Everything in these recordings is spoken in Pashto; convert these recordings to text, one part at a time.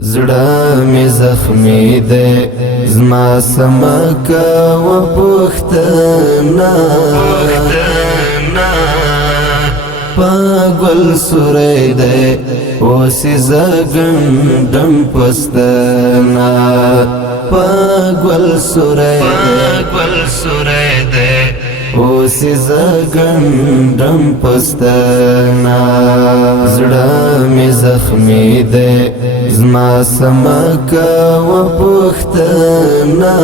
زړه می زخمی ده زما سمکا و پختنا پاگل سوری ده اوسی زگندم پستنا پاگل سوری ده اوسی زگندم پستنا زړه می زخمی ده زما سمکا و پختنا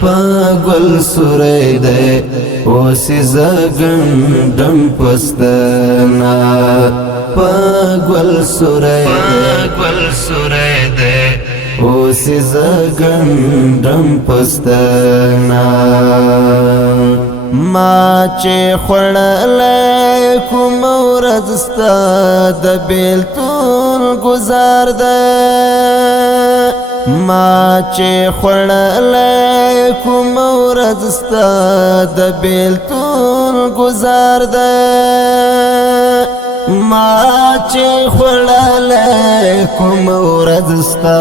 پاگل سوری ده اوسی زگندم پستنا پاگل سوری ده اوسی زگندم پستنا ما چې خړلای کوم ورځ ستا د بیلتون گزار ده ما چې خړلای کوم ورځ ستا د بیلتون گزار ده ما چې خړلای کوم ورځ ستا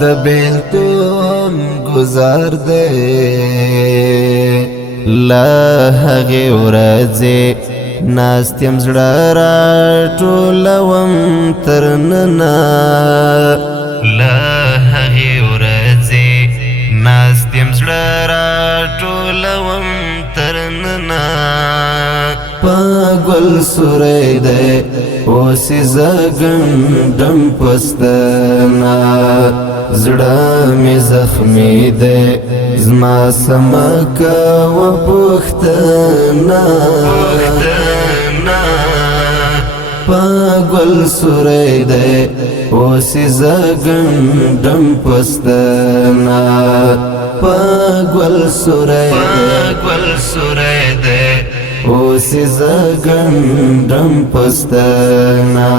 د بیلتون گزار ده لا هغه ورځې ناستیم زړه راټولوم ترننا لا هغه ورځې ناستیم زړه راټولوم ترننا پاگل سوری ده اوسی زگندم پستنا زړه می زخمی ده زما سمکا و پختنا پاگل سوری ده اوسی زگندم پستنا پاگل سوری ده اوسی زگندم پستنا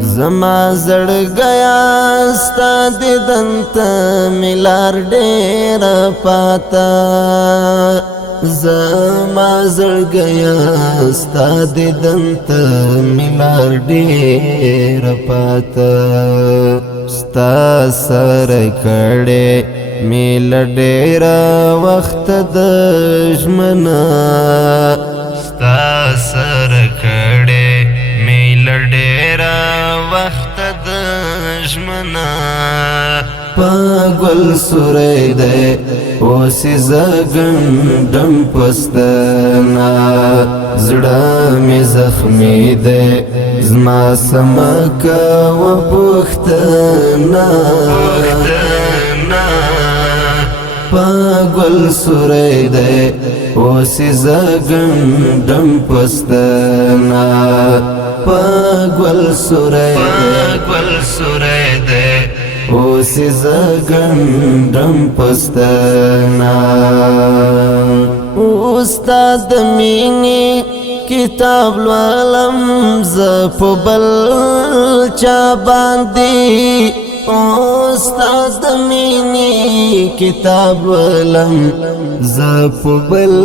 زما زړګیا ستا دیدن ته ملار ډېر پاتا زما زړګیا ستا دیدن ته ملار ډېر پاتا ستا سره کړې میل ډېر وخت د ژمنه ستا سره کړې میل ډېر وخت د ژمنه پاگل سوری ده اوسی زگندم پستنا زړه می زخمی ده زما سمکا و پختنا پاگل سوری ده اوسی زگندم پستنا پاگل سوری ده اوسی زگندم پستنا استاد مینی کتاب لولم زپو بل چا باندی استاد مینی کتاب لولم زپو بل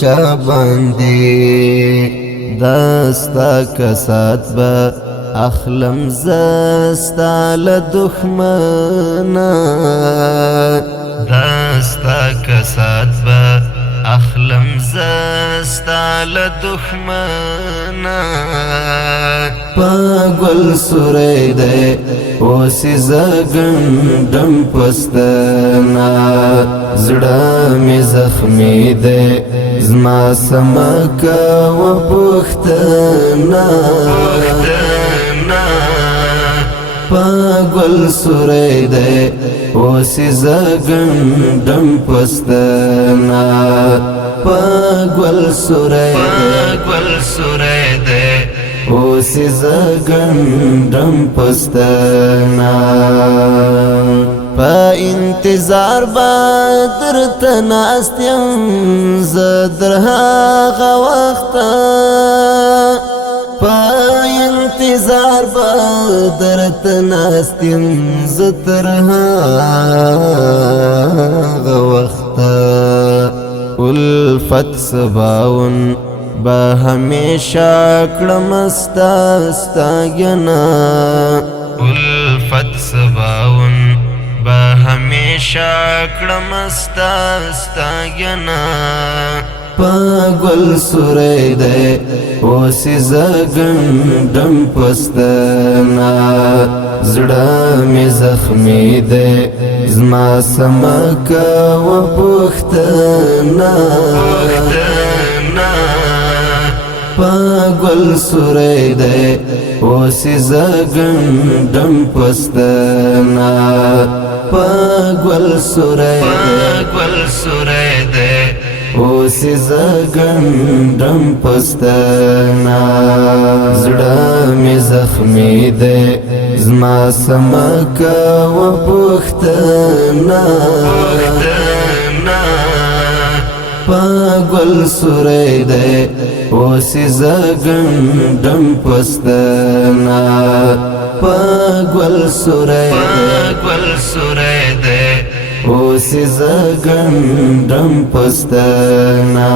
چا باندی دستا کسات با اخلم زستا لدخمنا دستا کسات با اخلم زستا لدخمنا پاگل سوری ده اوسی زگندم پستنا زړه می زخمی ده زما سمکا و پختنا پاگل سوری ده اوسی زگندم پستنا پاگل سوری ده اوسی زگندم پستنا پا انتظار با درت ناستیم زدر هاغا وقتا پا انتظار با درت ناستیم زدر هاغا وقتا الفت سباون به همیشه کړم ستا ستاینه الفت سباون به همیشه کړم ستا ستاینه پا گل سوری دی اوسی زگندم پستنا زڑا می زخمی دی زما سمکا و پختنا پا گل سوری دی اوسی زگندم پستنا پا گل سوری دی اوسی زگندم پستنا زڑا می زخمی دی زما سمکا و پختنا پا گل سوری دی اوسی زگندم پستنا پا گل سوری دی اوسی زگندم پستنا